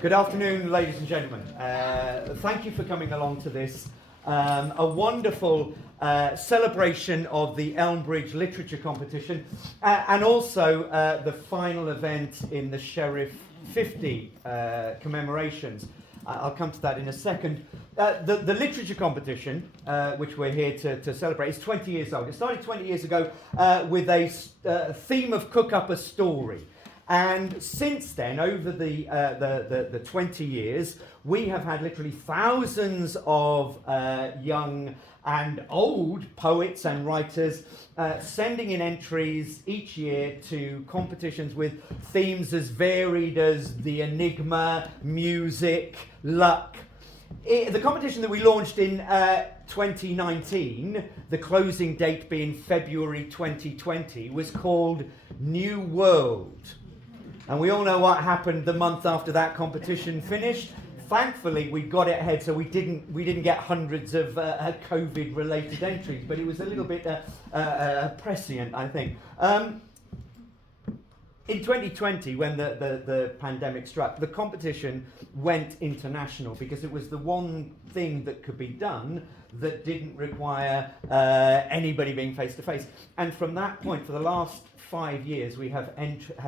Good afternoon, ladies and gentlemen. Thank you for coming along to this, a wonderful celebration of the Elmbridge Literature Competition, and also the final event in the Sheriff 50 commemorations. I'll come to that in a second. The literature competition, which we're here to celebrate, is 20 years old. It started 20 years ago with a theme of cook up a story. And since then, over the 20 years, we have had literally thousands of young and old poets and writers sending in entries each year to competitions with themes as varied as the enigma, music, luck. The competition that we launched in 2019, the closing date being February 2020, was called New World. And we all know what happened the month after that competition finished. Thankfully, we got it ahead, so we didn't get hundreds of COVID-related entries, but it was a little bit prescient, I think. In 2020, when the pandemic struck, the competition went international because it was the one thing that could be done that didn't require anybody being face-to-face. And from that point, for the last 5 years, we have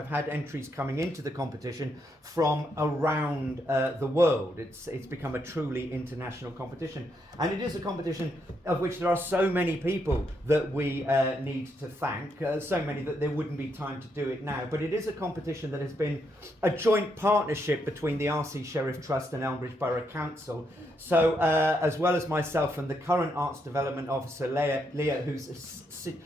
had entries coming into the competition from around the world. It's become a truly international competition, and it is a competition of which there are so many people that we need to thank, so many that there wouldn't be time to do it now. But it is a competition that has been a joint partnership between the RC Sheriff Trust and Elmbridge Borough Council. So as well as myself and the current Arts Development Officer, Leah, who's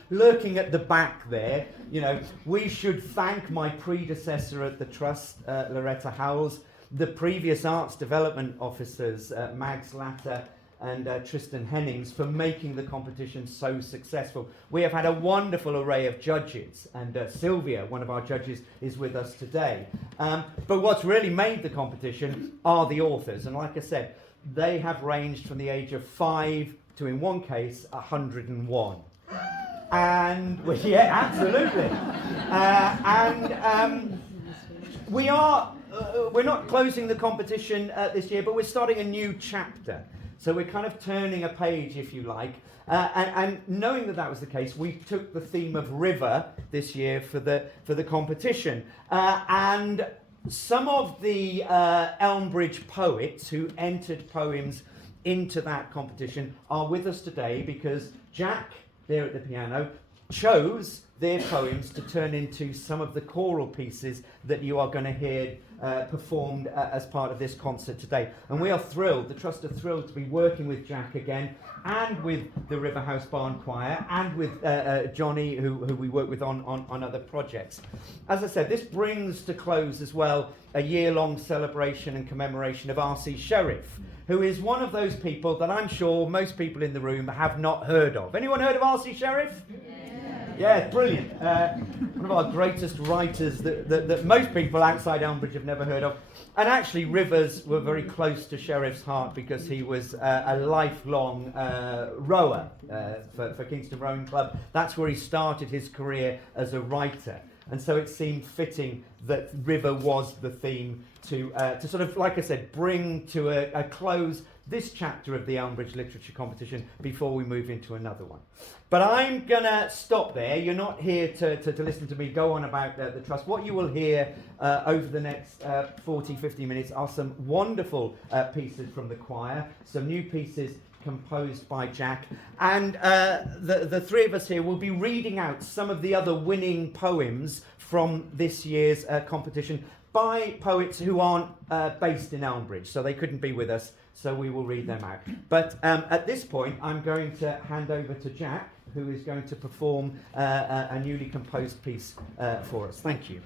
lurking at the back there, you know, we should thank my predecessor at the Trust, Loretta Howells, the previous Arts Development Officers, Mags Latter and Tristan Hennings, for making the competition so successful. We have had a wonderful array of judges, and Sylvia, one of our judges, is with us today. But what's really made the competition are the authors, and like I said, they have ranged from the age of 5 to, in one case, 101. And yeah, absolutely. We're not closing the competition this year, but we're starting a new chapter. So we're kind of turning a page, if you like. And knowing that was the case, we took the theme of river this year for the competition. And some of the Elmbridge poets who entered poems into that competition are with us today because Jack, there at the piano, chose their poems to turn into some of the choral pieces that you are going to hear performed as part of this concert today. And we are thrilled, the Trust are thrilled to be working with Jack again, and with the Riverhouse Barn Choir, and with Johnny, who we work with on other projects. As I said, this brings to close as well a year-long celebration and commemoration of RC Sheriff, who is one of those people that I'm sure most people in the room have not heard of. Anyone heard of RC Sheriff? Yeah, brilliant. One of our greatest writers that most people outside Elmbridge have never heard of. And actually, rivers were very close to Sheriff's heart because he was a lifelong rower for Kingston Rowing Club. That's where he started his career as a writer. And so it seemed fitting that river was the theme to sort of, like I said, bring to a close this chapter of the Elmbridge Literature Competition before we move into another one. But I'm going to stop there. You're not here to listen to me go on about the Trust. What you will hear over the next 40, 50 minutes are some wonderful pieces from the choir, some new pieces composed by Jack, and the three of us here will be reading out some of the other winning poems from this year's competition by poets who aren't based in Elmbridge, so they couldn't be with us, so we will read them out. But at this point, I'm going to hand over to Jack, who is going to perform a newly composed piece for us. Thank you.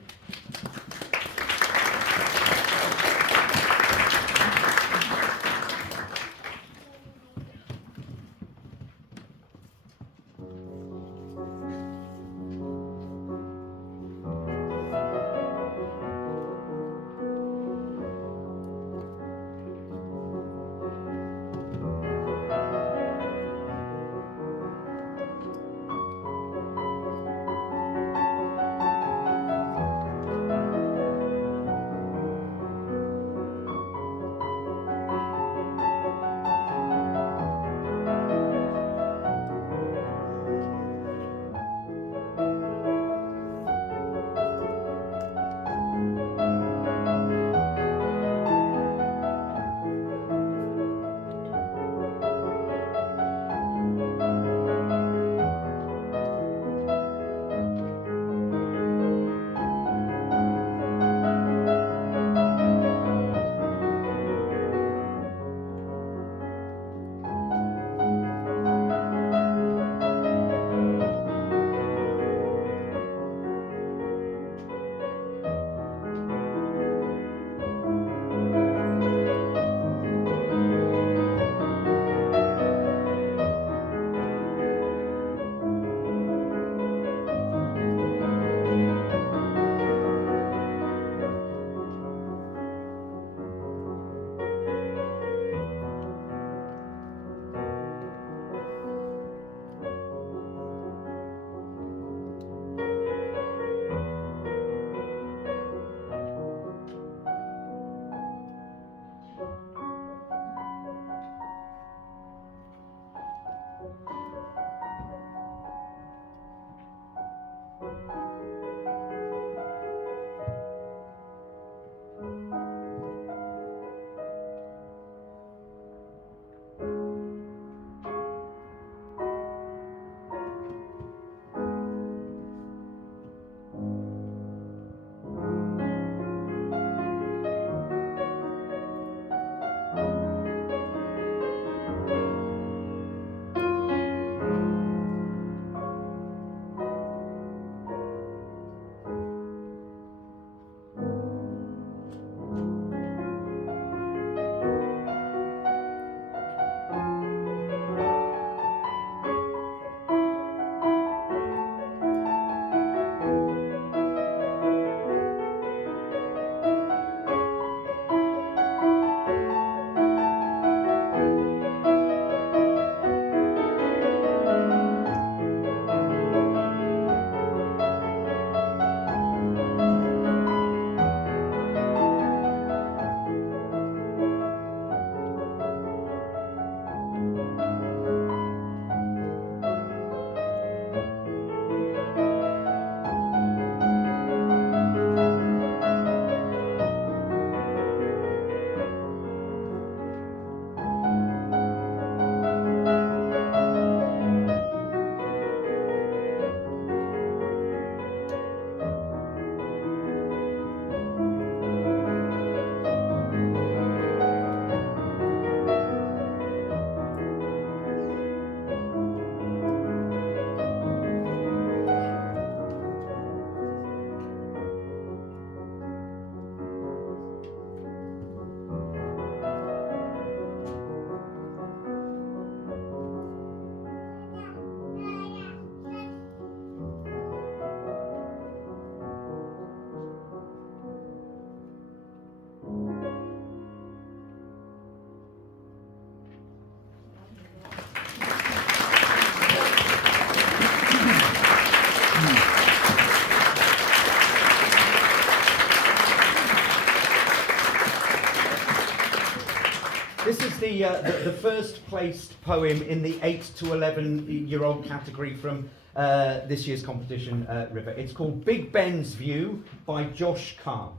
the first placed poem in the 8 to 11-year-old category from this year's competition, River. It's called Big Ben's View by Josh Carr.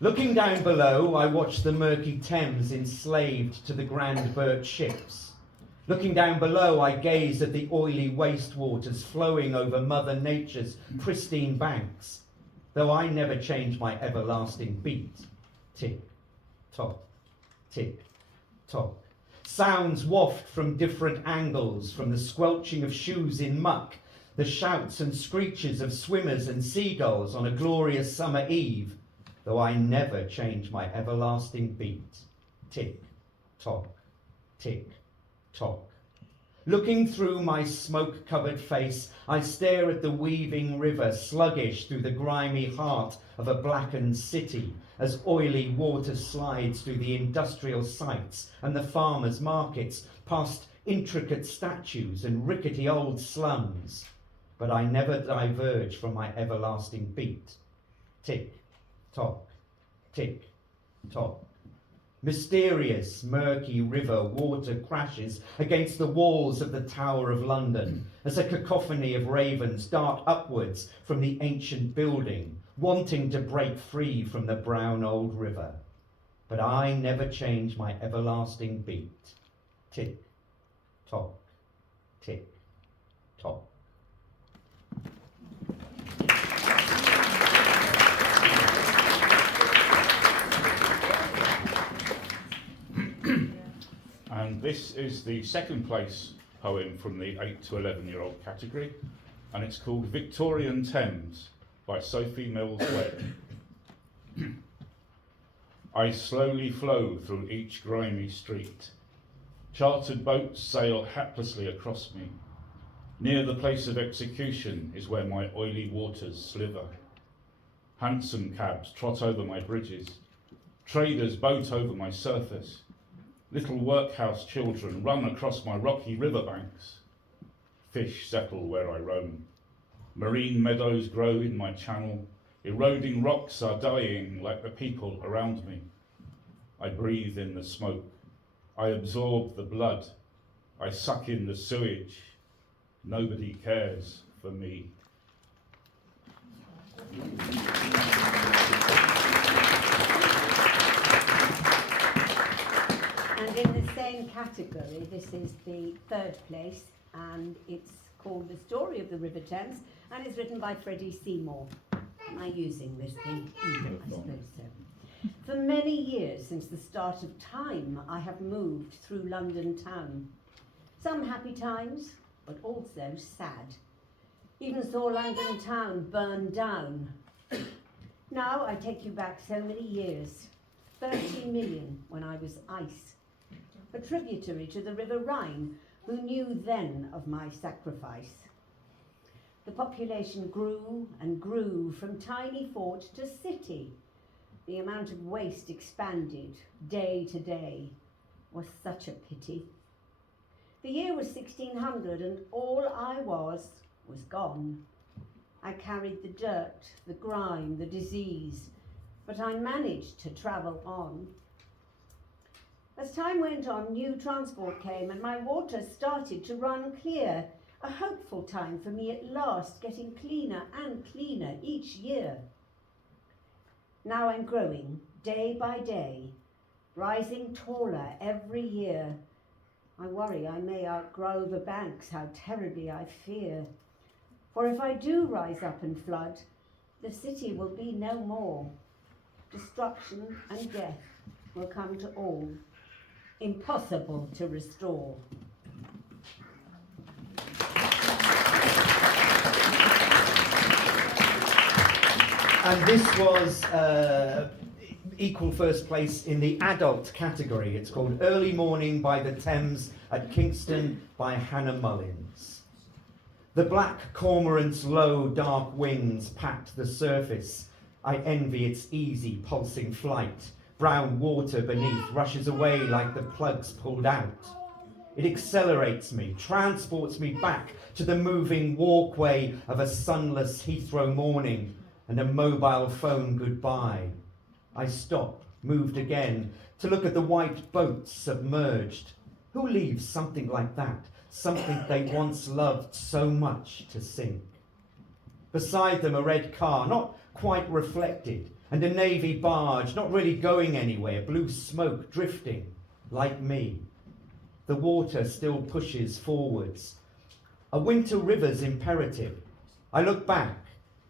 Looking down below, I watch the murky Thames enslaved to the grand birch ships. Looking down below, I gaze at the oily wastewaters flowing over Mother Nature's pristine banks, though I never change my everlasting beat. Tick, tock, tick, tock. Sounds waft from different angles, from the squelching of shoes in muck, the shouts and screeches of swimmers and seagulls on a glorious summer eve, though I never change my everlasting beat. Tick, tock, tick, tock. Looking through my smoke-covered face, I stare at the weaving river sluggish through the grimy heart of a blackened city, as oily water slides through the industrial sites and the farmers' markets, past intricate statues and rickety old slums. But I never diverge from my everlasting beat. Tick, tock, tick, tock. Mysterious, murky river water crashes against the walls of the Tower of London as a cacophony of ravens dart upwards from the ancient building, wanting to break free from the brown old river. But I never change my everlasting beat. Tick, tock, tick, tock. And this is the second place poem from the 8 to 11-year-old category, and it's called Victorian Thames by Sophie Mills Webb. I slowly flow through each grimy street. Chartered boats sail haplessly across me. Near the place of execution is where my oily waters sliver. Hansom cabs trot over my bridges. Traders boat over my surface. Little workhouse children run across my rocky riverbanks. Fish settle where I roam. Marine meadows grow in my channel. Eroding rocks are dying like the people around me. I breathe in the smoke. I absorb the blood. I suck in the sewage. Nobody cares for me. And in the same category, this is the third place, and it's called The Story of the River Thames, and it's written by Freddie Seymour. Am I using this thing? I suppose so. For many years since the start of time, I have moved through London town. Some happy times, but also sad. Even saw London town burn down. Now I take you back so many years. 30 million when I was ice. A tributary to the River Rhine, who knew then of my sacrifice. The population grew and grew from tiny fort to city. The amount of waste expanded day to day was such a pity. The year was 1600 and all I was gone. I carried the dirt, the grime, the disease, but I managed to travel on. As time went on, new transport came and my water started to run clear. A hopeful time for me at last, getting cleaner and cleaner each year. Now I'm growing day by day, rising taller every year. I worry I may outgrow the banks, how terribly I fear. For if I do rise up and flood, the city will be no more. Destruction and death will come to all. Impossible to restore. And this was equal first place in the adult category. It's called Early Morning by the Thames at Kingston by Hannah Mullins. The black cormorant's low, dark wings pat the surface. I envy its easy, pulsing flight. Brown water beneath rushes away like the plugs pulled out. It accelerates me, transports me back to the moving walkway of a sunless Heathrow morning and a mobile phone goodbye. I stop, moved again, to look at the white boats submerged. Who leaves something like that, something they once loved so much, to sink? Beside them a red car, not quite reflected, and a navy barge, not really going anywhere, blue smoke drifting, like me. The water still pushes forwards. A winter river's imperative. I look back.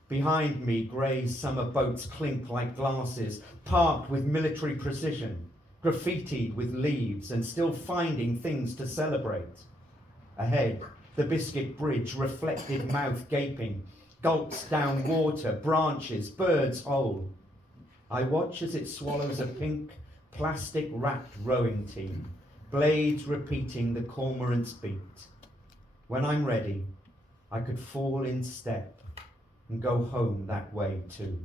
Behind me, grey summer boats clink like glasses, parked with military precision, graffitied with leaves and still finding things to celebrate. Ahead, the biscuit bridge, reflected mouth gaping, gulps down water, branches, birds whole. I watch as it swallows a pink, plastic-wrapped rowing team, blades repeating the cormorant's beat. When I'm ready, I could fall in step and go home that way too.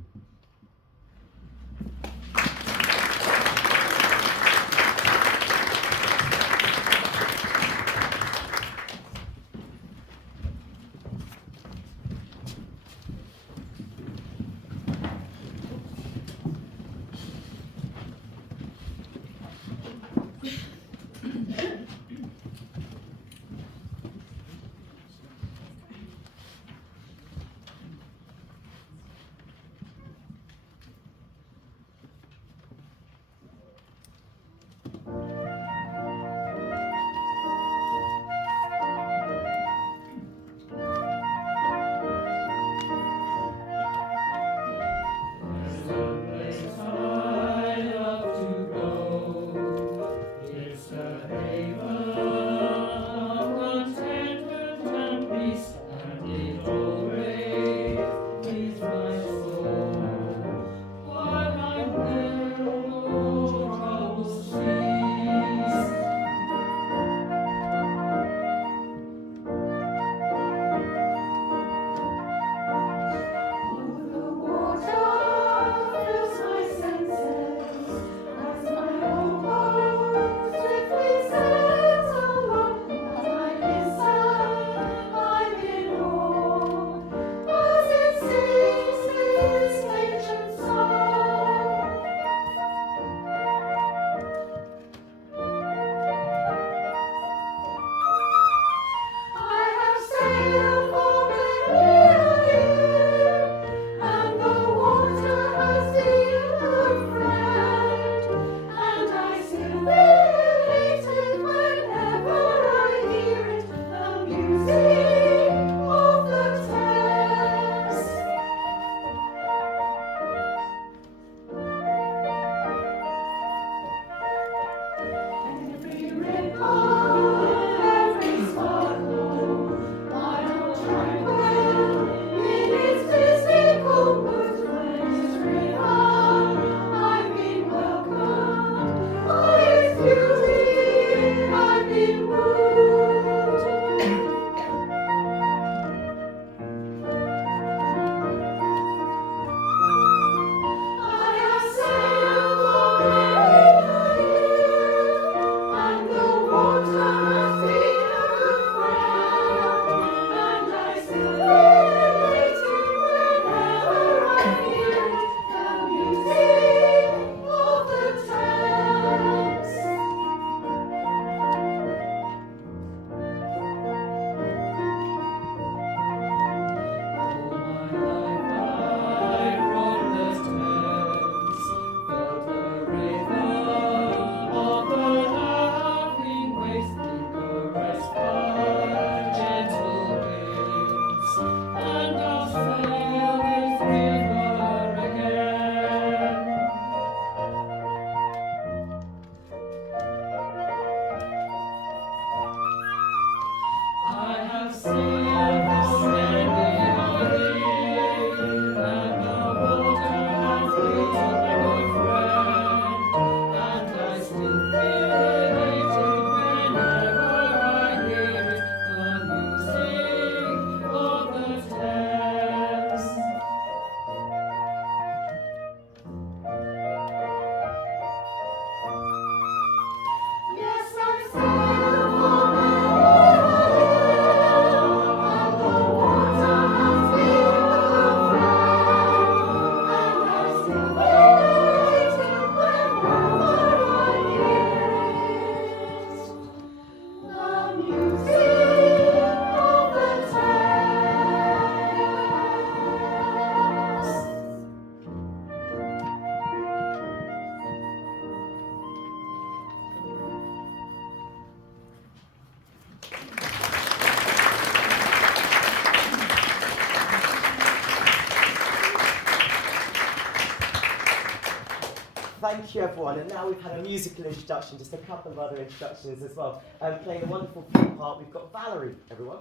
Thank you, everyone. And now we've had a musical introduction, just a couple of other introductions as well. Playing a wonderful flute part, we've got Valerie, everyone.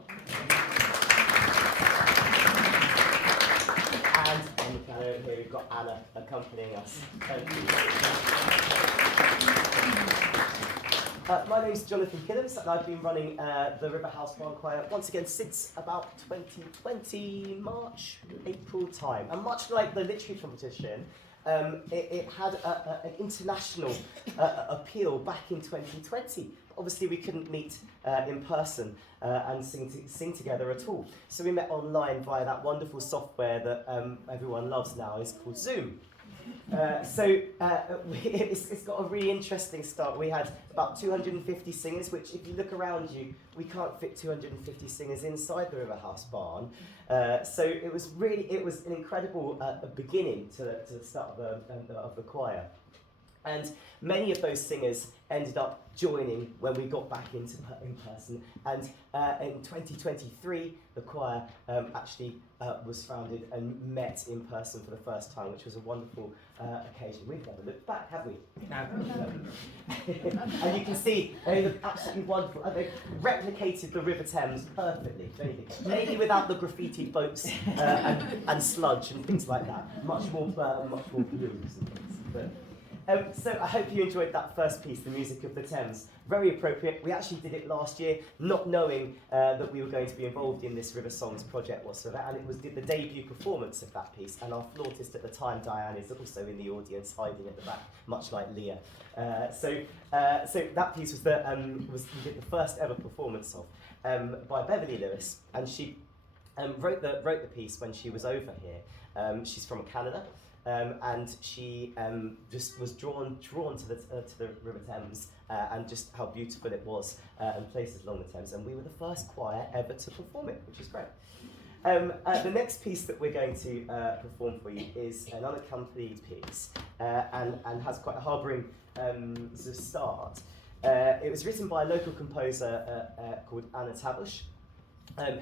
And on the piano here, we've got Anna accompanying us. Thank you. My name's Jonathan Killams, and I've been running the Riverhouse Barn Choir once again since about 2020, March, April time. And much like the literary competition, it had an international appeal back in 2020. Obviously, we couldn't meet in person and sing together at all. So we met online via that wonderful software that everyone loves now. It's called Zoom. It's got a really interesting start. We had about 250 singers, which if you look around you, we can't fit 250 singers inside the Riverhouse Barn. So it was an incredible beginning to the start of the choir. And many of those singers ended up joining when we got back in person. And in 2023, the choir actually was founded and met in person for the first time, which was a wonderful occasion. We've never looked back, have we? No. And you can see they look absolutely wonderful. And they've replicated the River Thames perfectly, don't you think? Maybe without the graffiti boats and sludge and things like that. Much more blues and things. But, so I hope you enjoyed that first piece, the music of the Thames. Very appropriate. We actually did it last year, not knowing that we were going to be involved in this River Songs project whatsoever, and it was the debut performance of that piece. And our flautist at the time, Diane, is also in the audience, hiding at the back, much like Leah. So that piece was we did the first ever performance of by Beverly Lewis, and she wrote the piece when she was over here. She's from Canada. And she just was drawn to the River Thames and just how beautiful it was and places along the Thames. And we were the first choir ever to perform it, which is great. The next piece that we're going to perform for you is an unaccompanied piece and has quite a harbouring start. It was written by a local composer called Anna Tabush,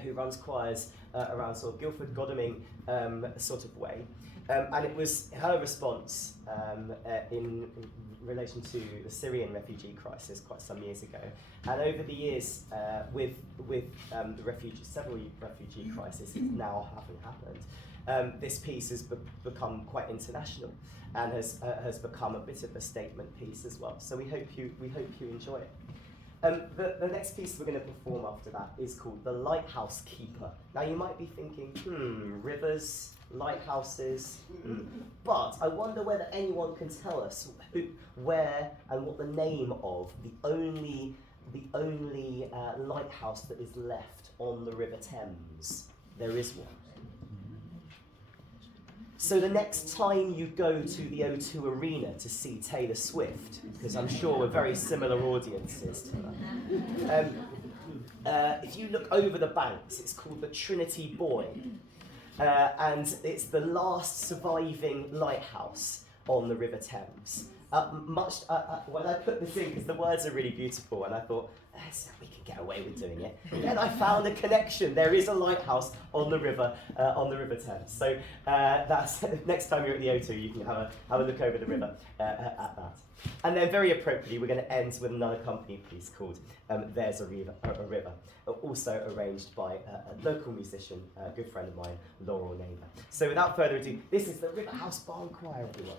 who runs choirs around sort of Guildford, Godalming sort of way. And it was her response in relation to the Syrian refugee crisis quite some years ago. And over the years, with the several refugee crises now having happened, this piece has become quite international and has become a bit of a statement piece as well. So we hope you enjoy it. The next piece we're going to perform after that is called The Lighthouse Keeper. Now you might be thinking, rivers, lighthouses, but I wonder whether anyone can tell us where and what the name of the only lighthouse that is left on the River Thames. There is one. So the next time you go to the O2 Arena to see Taylor Swift, because I'm sure we're very similar audiences to that, if you look over the banks, it's called the Trinity Buoy, and it's the last surviving lighthouse on the River Thames. When I put this in, because the words are really beautiful, and I thought, we can get away with doing it. And then I found a connection. There is a lighthouse on the River Thames. So that's next time you're at the O2, you can have a look over the river at that. And then very appropriately, we're going to end with another accompanied piece called There's a River, also arranged by a local musician, a good friend of mine, Laurel Neighbour. So without further ado, this is the Riverhouse Barn Choir, everyone.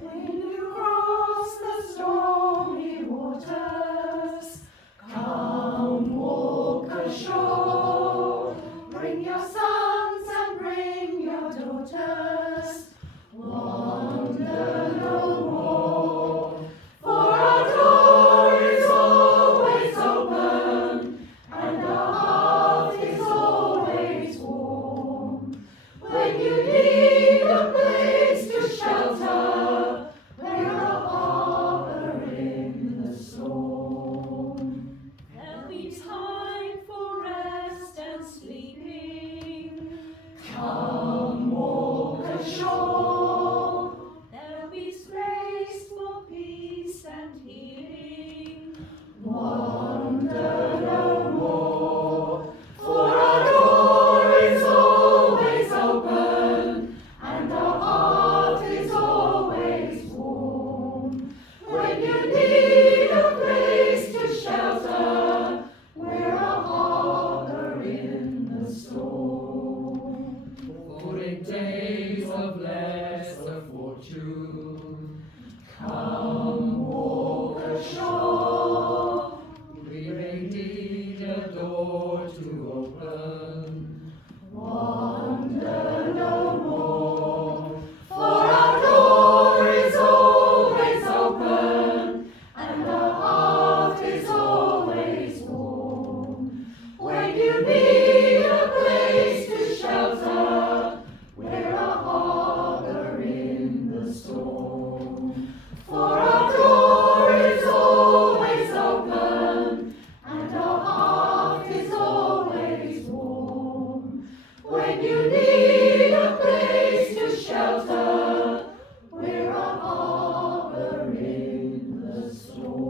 When you cross the stormy waters, come walk ashore. Bring your sons and bring your daughters. Wander no more, for our door is always open, and our heart is always warm. When you need a place to shelter, we're a harbor in the storm. There'll be time for rest and sleeping. Come walk ashore. There'll be space for peace and healing. in days of lesser fortune. Come walk ashore, we may need a door to open. Wander no more, for our door is always open, and our heart is always warm. When you need a place to shelter, we're a harbor in the storm. For our door is always open, and our heart is always warm. When you need a place to shelter, we're a harbor in the storm.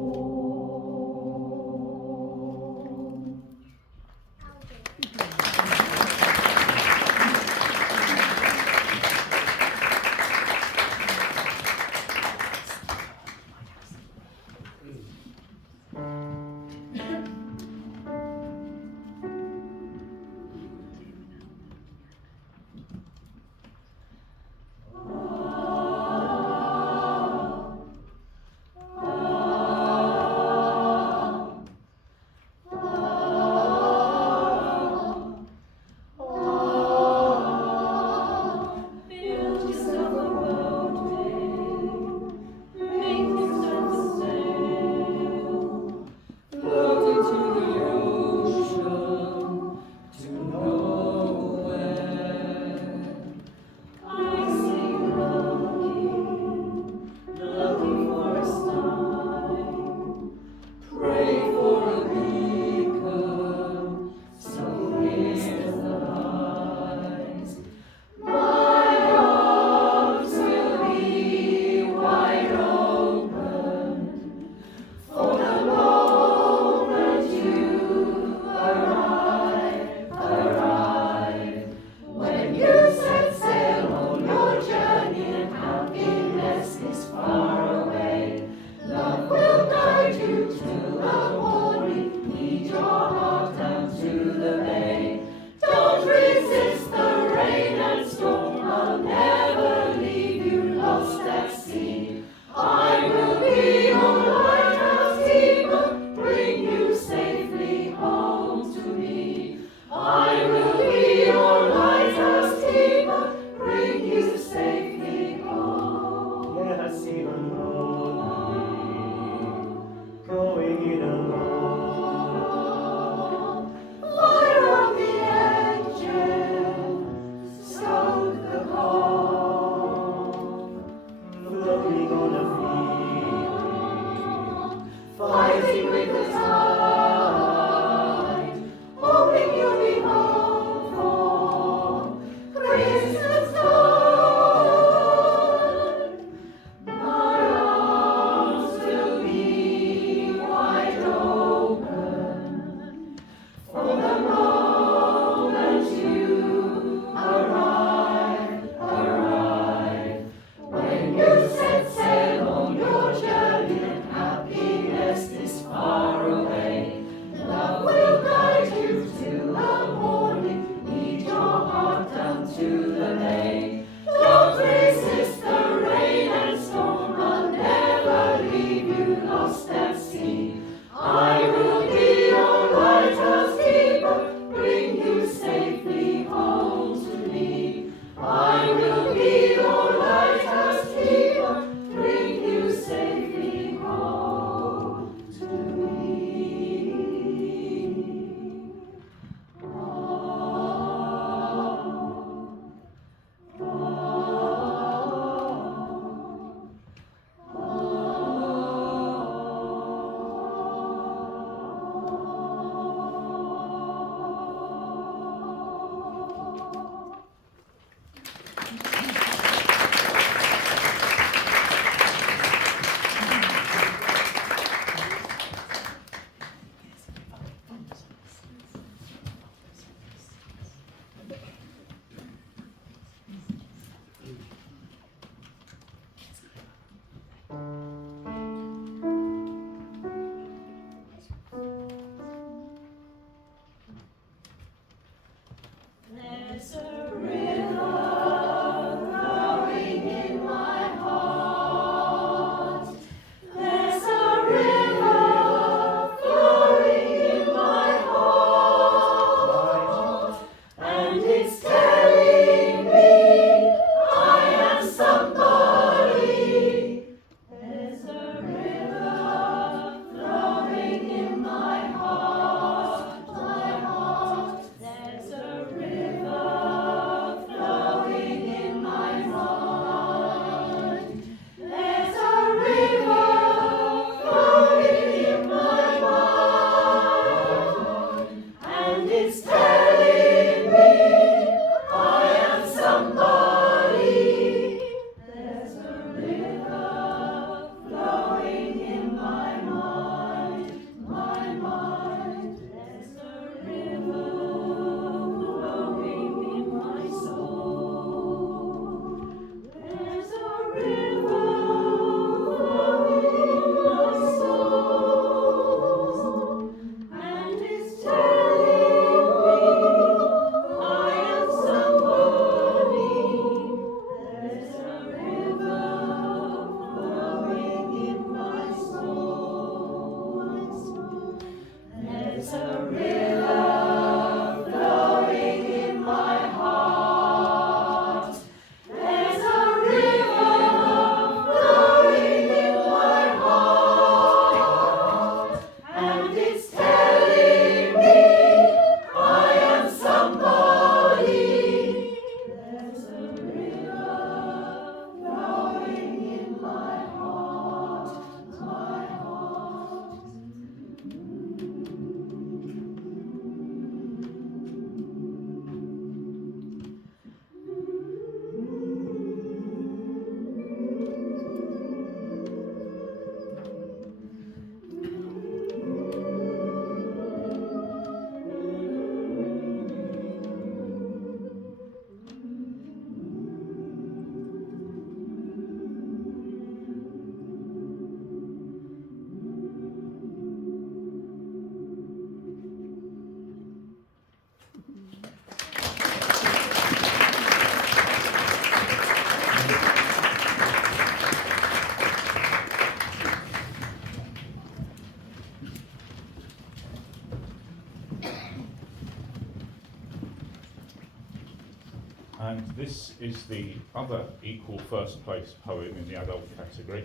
This is the other equal first place poem in the adult category,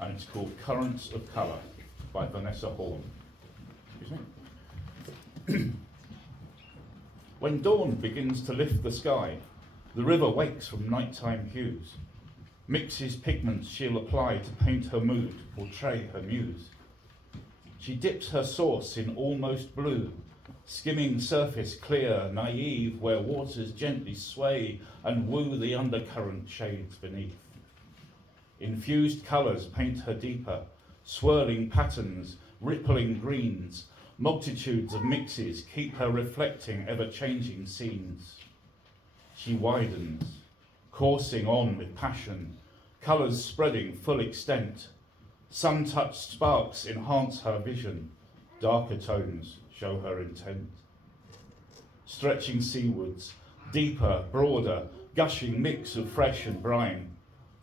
and it's called Currents of Colour by Vanessa Horn. Excuse me. When dawn begins to lift the sky, the river wakes from nighttime hues, mixes pigments she'll apply to paint her mood, portray her muse. She dips her sauce in almost blue, skimming surface clear, naive, where waters gently sway and woo the undercurrent shades beneath. Infused colours paint her deeper, swirling patterns, rippling greens, multitudes of mixes keep her reflecting ever-changing scenes. She widens, coursing on with passion, colours spreading full extent. Sun-touched sparks enhance her vision, darker tones show her intent. Stretching seawards, deeper, broader, gushing mix of fresh and brine.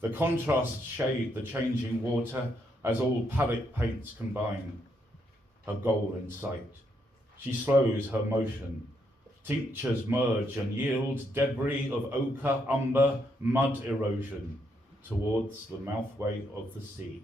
The contrasts shade the changing water as all palette paints combine. Her goal in sight, she slows her motion. Tinctures merge and yield debris of ochre, umber, mud erosion towards the mouthway of the sea.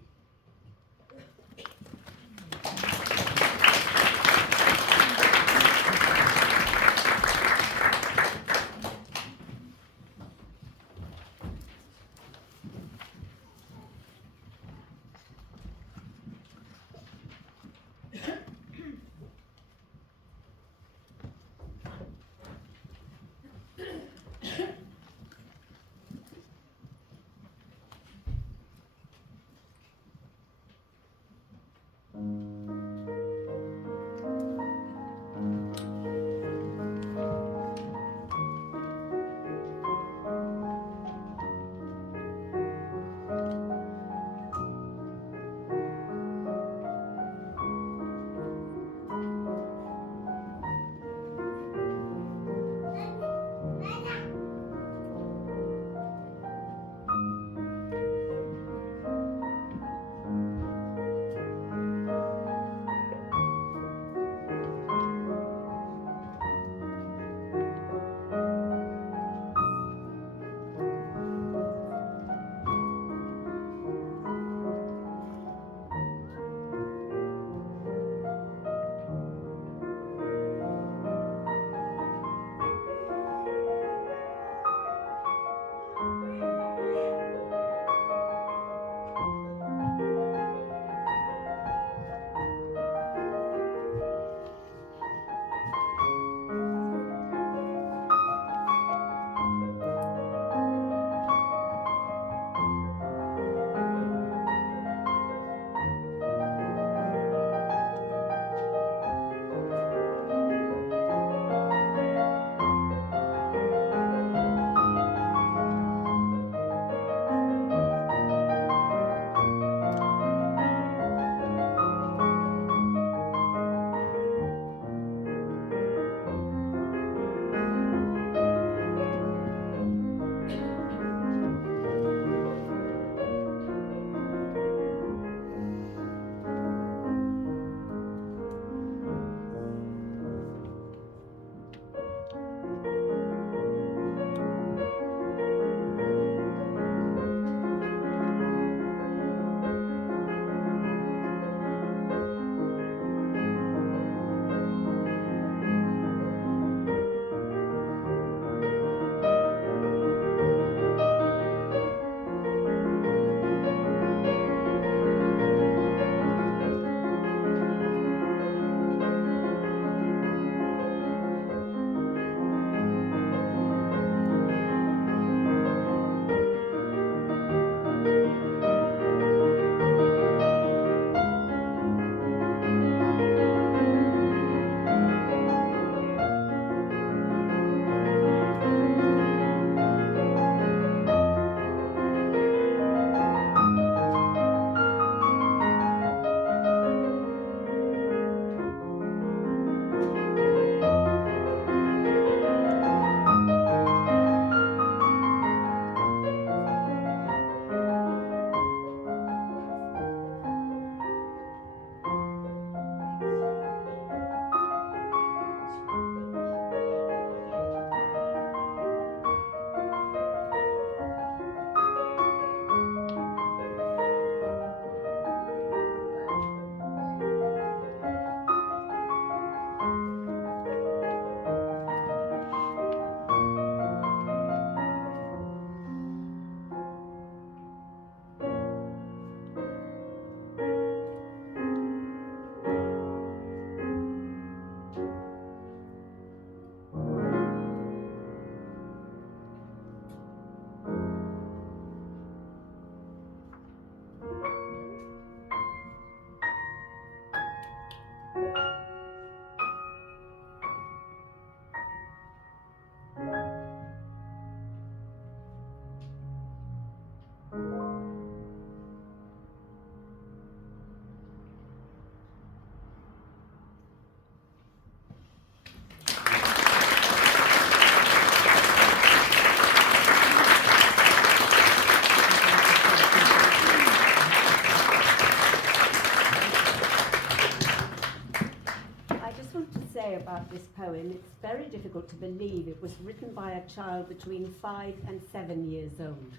poem, it's very difficult to believe it was written by a child between 5 and 7 years old.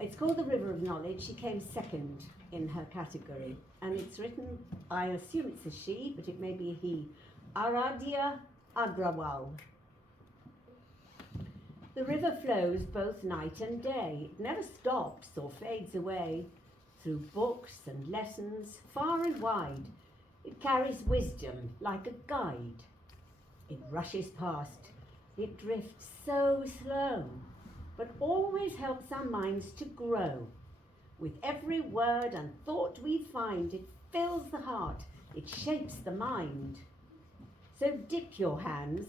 It's called The River of Knowledge. She came second in her category, and it's written, I assume it's a she, but it may be a he, Aradia Agrawal. The river flows both night and day. It never stops or fades away. Through books and lessons, far and wide, it carries wisdom like a guide. It rushes past, it drifts so slow, but always helps our minds to grow. With every word and thought we find, it fills the heart, it shapes the mind. So dip your hands,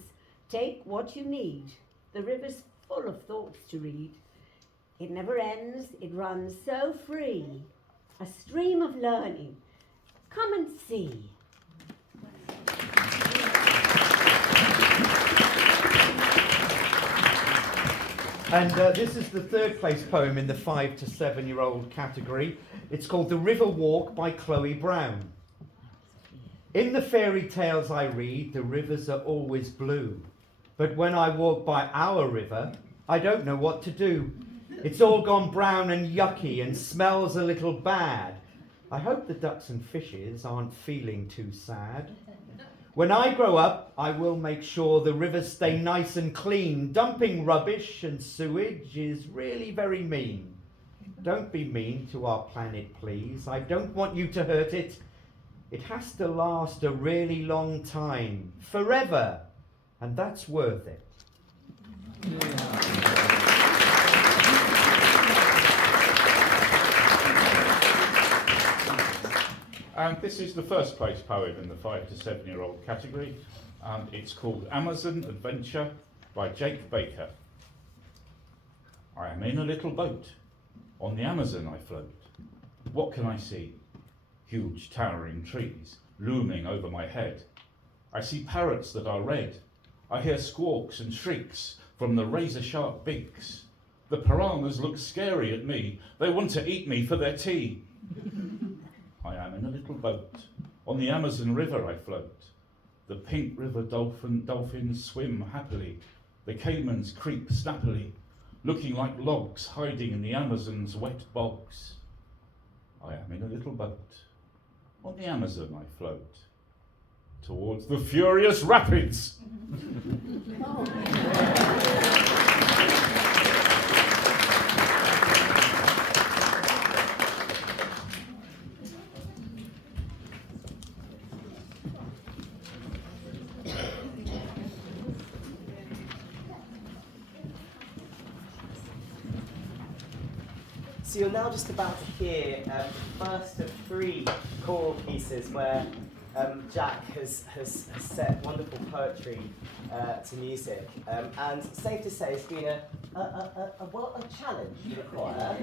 take what you need. The river's full of thoughts to read. It never ends, it runs so free. A stream of learning. Come and see. And this is the third place poem in the 5 to 7 year old category. It's called The River Walk by Chloe Brown. In the fairy tales I read, the rivers are always blue. But when I walk by our river, I don't know what to do. It's all gone brown and yucky and smells a little bad. I hope the ducks and fishes aren't feeling too sad. When I grow up, I will make sure the rivers stay nice and clean. Dumping rubbish and sewage is really very mean. Don't be mean to our planet, please. I don't want you to hurt it. It has to last a really long time, forever, and that's worth it. And this is the first place poem in the 5 to 7 year old category, and it's called Amazon Adventure by Jake Baker. I am in a little boat. On the Amazon I float. What can I see? Huge towering trees looming over my head. I see parrots that are red. I hear squawks and shrieks from the razor-sharp beaks. The piranhas look scary at me. They want to eat me for their tea. I am in a little boat. On the Amazon River I float. The pink river dolphins swim happily. The caimans creep snappily, looking like logs hiding in the Amazon's wet bogs. I am in a little boat. On the Amazon I float. Towards the furious rapids. So you're now just about to hear the first of 3 choral pieces where Jack has set wonderful poetry to music. And safe to say it's been a challenge for the choir.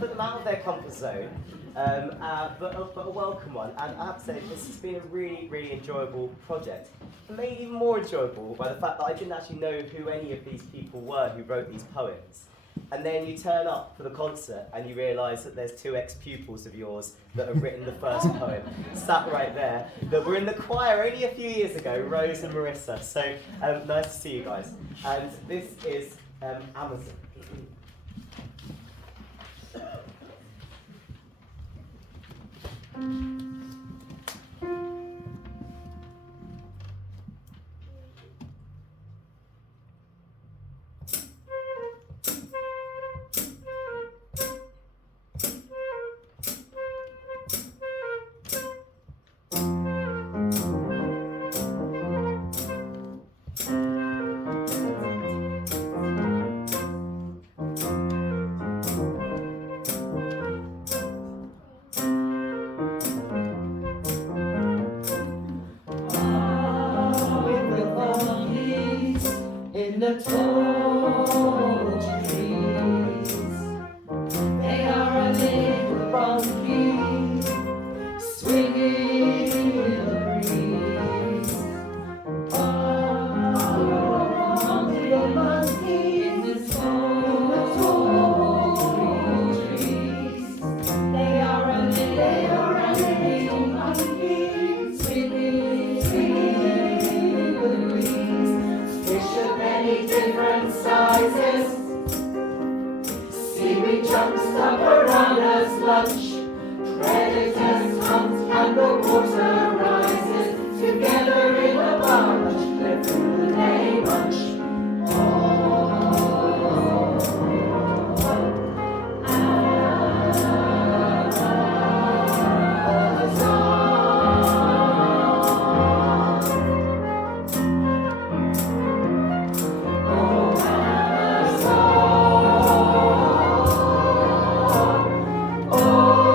Put them out of their comfort zone, but a welcome one. And I have to say, this has been a really, really enjoyable project. Made even more enjoyable by the fact that I didn't actually know who any of these people were who wrote these poems. And then you turn up for the concert and you realise that there's 2 ex-pupils of yours that have written the first poem, sat right there, that were in the choir only a few years ago, Rose and Marissa. So nice to see you guys. And this is Amazon. jumps up around us lunch. Predators hunt and the water rises. Together in a bunch, their food they munch. Oh,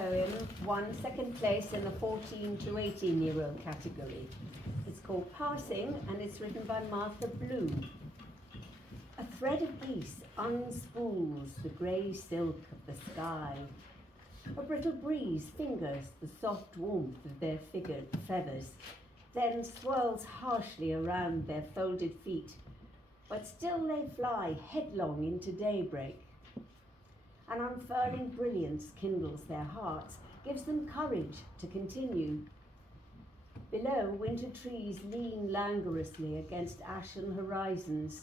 poem won second place in the 14 to 18-year-old category. It's called Passing, and it's written by Martha Bloom. A thread of peace unspools the grey silk of the sky. A brittle breeze fingers the soft warmth of their feathers, then swirls harshly around their folded feet, but still they fly headlong into daybreak. An unfurling brilliance kindles their hearts, gives them courage to continue. Below, winter trees lean languorously against ashen horizons.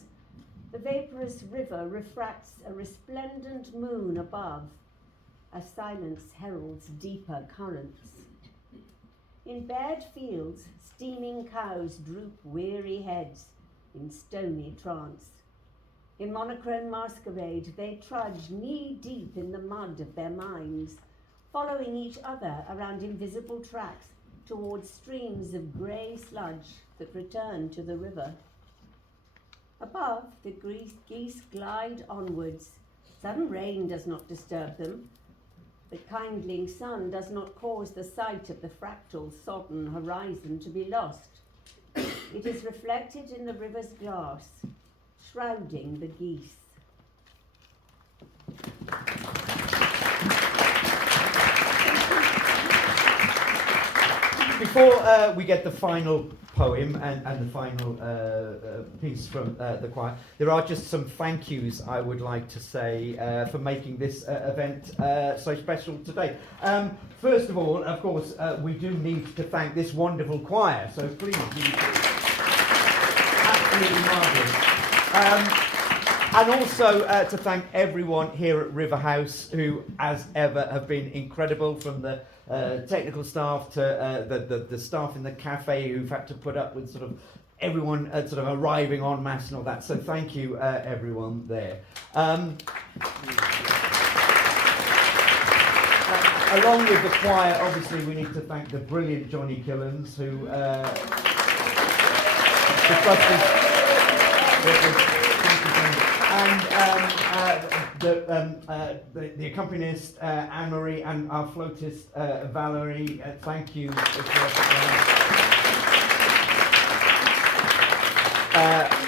The vaporous river refracts a resplendent moon above. A silence heralds deeper currents. In bared fields, steaming cows droop weary heads in stony trance. In monochrome masquerade, they trudge knee-deep in the mud of their minds, following each other around invisible tracks towards streams of grey sludge that return to the river. Above, the geese glide onwards. Sudden rain does not disturb them. The kindling sun does not cause the sight of the fractal, sodden horizon to be lost. It is reflected in the river's glass, shrouding the geese. Before we get the final poem and the final piece from the choir, there are just some thank yous I would like to say for making this event so special today. First of all, of course, we do need to thank this wonderful choir, so please. Absolutely marvellous. And also to thank everyone here at Riverhouse who, as ever, have been incredible, from the technical staff to the staff in the cafe who've had to put up with sort of everyone sort of arriving en masse and all that. So thank you, everyone there. Along with the choir, obviously, we need to thank the brilliant Johnny Killens, who the accompanist Anne-Marie and our flautist Valerie. Thank you.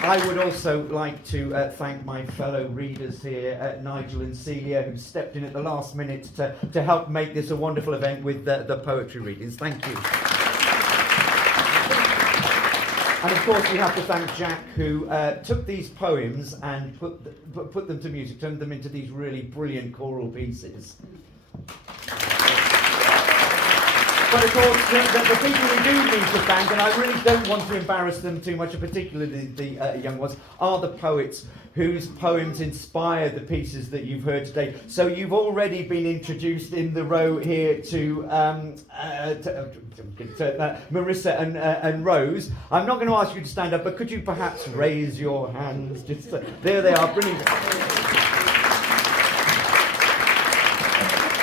I would also like to thank my fellow readers here, Nigel and Celia, who stepped in at the last minute to help make this a wonderful event with the poetry readings. Thank you. And of course we have to thank Jack, who took these poems and put them to music, turned them into these really brilliant choral pieces. But of course, the people we do need to thank, and I really don't want to embarrass them too much, particularly the young ones, are the poets whose poems inspired the pieces that you've heard today. So you've already been introduced in the row here to Marissa and Rose. I'm not going to ask you to stand up, but could you perhaps raise your hands? Just there they are, brilliant.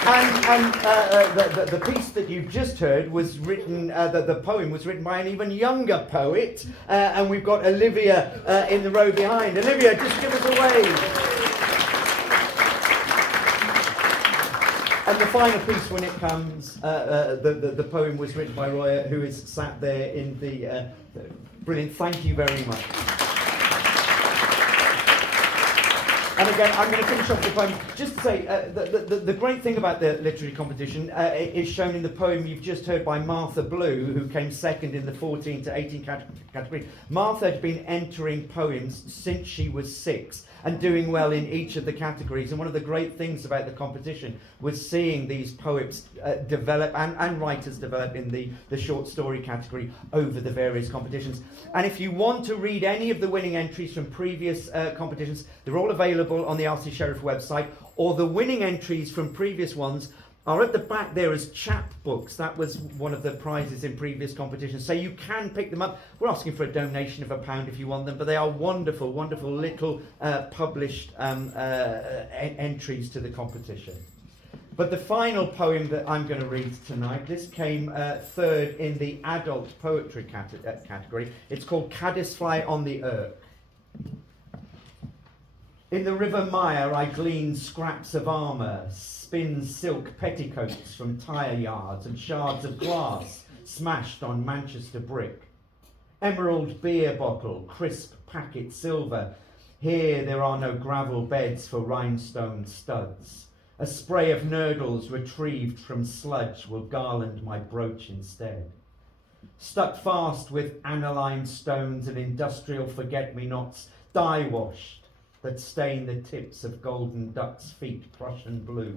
And the piece that you've just heard was written, the poem was written by an even younger poet, and we've got Olivia in the row behind. Olivia, just give us a wave. And the final piece, when it comes, the poem was written by Roya, who is sat there in the brilliant. Thank you very much. And again, I'm going to finish off the poem. Just to say, the great thing about the literary competition is shown in the poem you've just heard by Martha Blue, who came second in the 14 to 18 category. Martha had been entering poems since she was 6 and doing well in each of the categories. And one of the great things about the competition was seeing these poets develop and writers develop in the short story category over the various competitions. And if you want to read any of the winning entries from previous competitions, they're all available on the RC Sheriff website, or the winning entries from previous ones are at the back there as chapbooks. That was one of the prizes in previous competitions, so you can pick them up. We're asking for a donation of £1 if you want them, but they are wonderful, wonderful little published entries to the competition. But the final poem that I'm going to read tonight, this came third in the adult poetry category. It's called Caddisfly on the Irk. In the river mire I glean scraps of armour, spin silk petticoats from tyre yards and shards of glass smashed on Manchester brick. Emerald beer bottle, crisp packet silver. Here there are no gravel beds for rhinestone studs. A spray of nurdles retrieved from sludge will garland my brooch instead. Stuck fast with aniline stones and industrial forget-me-nots, dye-washed, that stain the tips of golden duck's feet Prussian blue.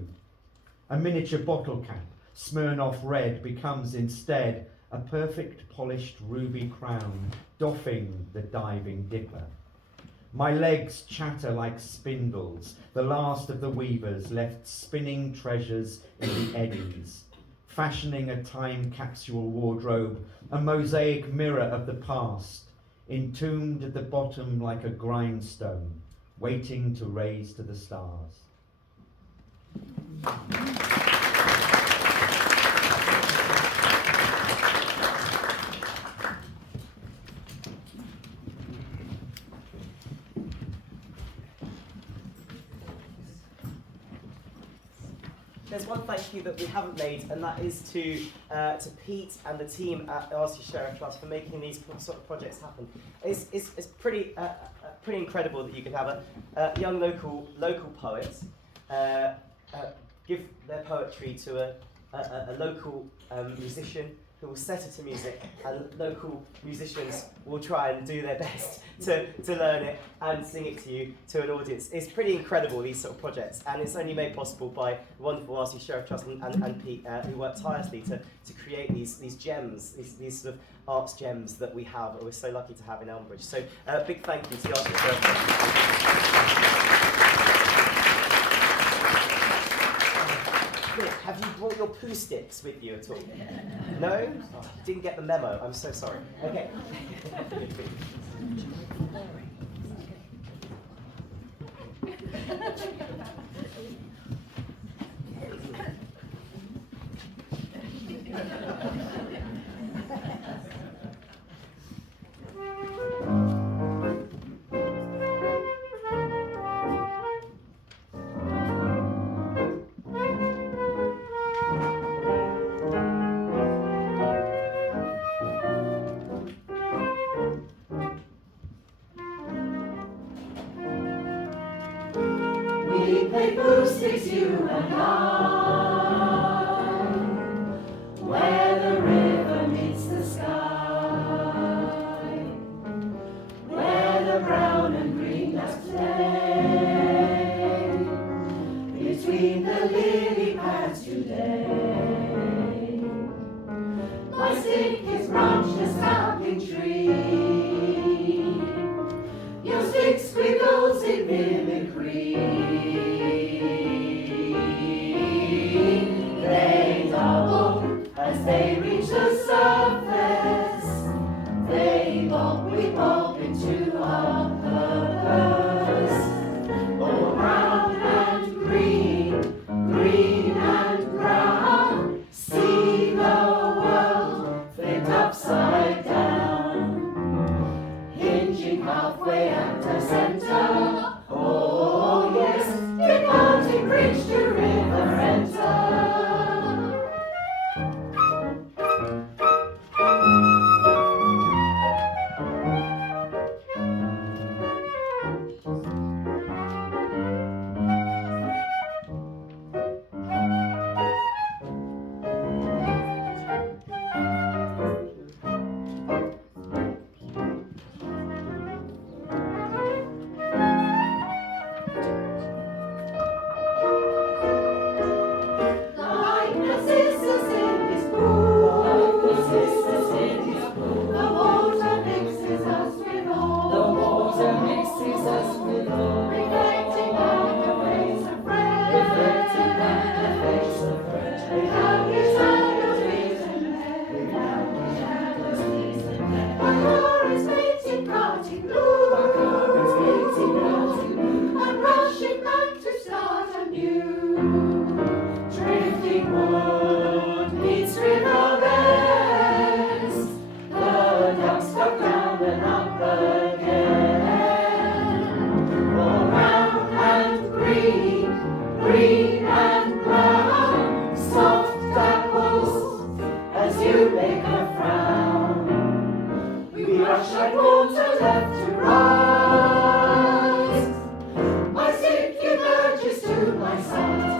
A miniature bottle cap, Smirnoff red, becomes instead a perfect polished ruby crown, doffing the diving dipper. My legs chatter like spindles, the last of the weavers left spinning treasures in the eddies, fashioning a time capsule wardrobe, a mosaic mirror of the past, entombed at the bottom like a grindstone, waiting to raise to the stars. There's one thank you that we haven't made, and that is to Pete and the team at RC Sheriff Trust for making these sort of projects happen. It's pretty incredible that you can have a young local poet give their poetry to a local musician who will set it to music, and local musicians will try and do their best to learn it and sing it to you, to an audience. It's pretty incredible, these sort of projects, and it's only made possible by the wonderful RC Sheriff Trust and Pete, who work tirelessly to create these gems, these sort of arts gems that we have, and we're so lucky to have in Elmbridge. So big thank you to the RC Sheriff Trust. Have you brought your poo sticks with you at all? No? Oh, didn't get the memo. I'm so sorry. Okay. We play poo sticks, you and I, where the river meets the sky, where the brown and green ducks play, between the lily pads today. My stick is branched a sapling tree, your stick squiggles in mimicry. They double as they reach the surface. They bob, we bob into our purpose. All brown and green, green and brown. See the world flipped upside down, hinging halfway at the center. Oh yes, departing bridge to river enter. rush and water left to right. My sick emerges to my sight.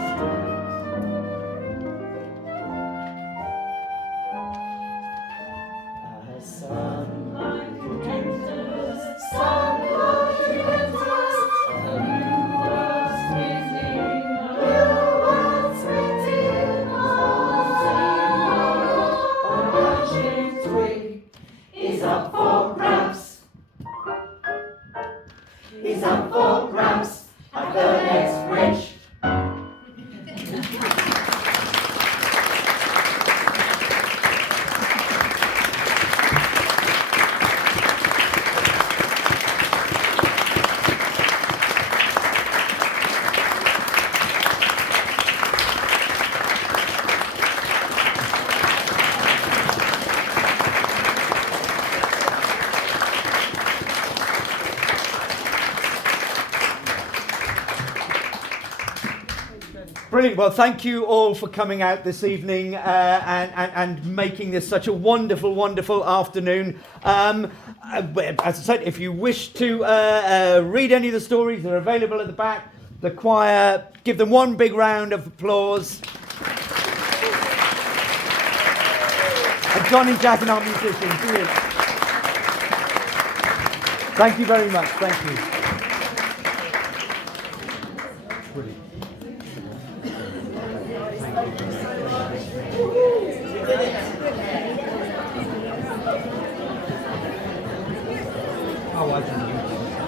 Sunlight enters, sunlight enters, a new world spinning, a branching twig is up for grabs. Is up for grabs at the next bridge. Brilliant. Well, thank you all for coming out this evening and making this such a wonderful, wonderful afternoon. As I said, if you wish to read any of the stories, they're available at the back. The choir, give them one big round of applause. And John and Jack and our musicians. Brilliant. Thank you very much. Thank you. Brilliant. Oh, I can